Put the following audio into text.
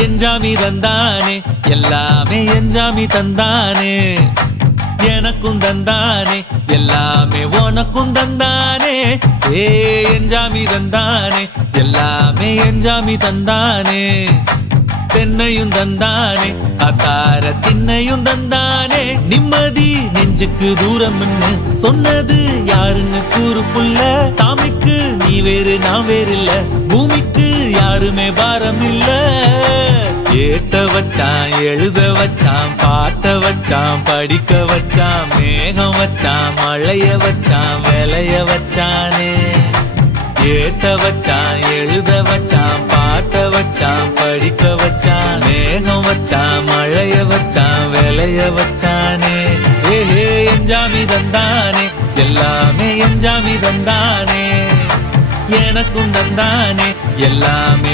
எஞ்சாமி தந்தானே எல்லாமே எஞ்சாமி தந்தானே எனக்கும் தந்தானே எல்லாமே உனக்கும் தந்தானே ஏ எஞ்சாமி தந்தானே எல்லாமே எஞ்சாமி தந்தானே தென்னையும் தந்தானே அத்தார திண்ணையும் தந்தானே நிம்மதி நெஞ்சுக்கு தூரம்னு சொன்னது யாருன்னு கூறு புள்ள சாமிக்கு நீ வேறு நான் வேறு இல்ல பூமிக்கு யாருமே பாரம் இல்ல ஏட்ட வச்சான் எழுத வச்சான் பாட்ட வச்சான் படிக்க வச்சான் மேகம் வச்சான் மழைய வச்சான் விளைய வச்சானே ஏட்ட வச்சான் எழுத வச்சான் பாட்ட வச்சான் படிக்க வச்சான் மேகம் வச்சான் மழைய வச்சான் விளைய வச்சானே ஏஹே எஞ்சாமி தந்தானே எல்லாமே எஞ்சாமி தந்தானே எனக்கும் தந்தானே எல்லாமே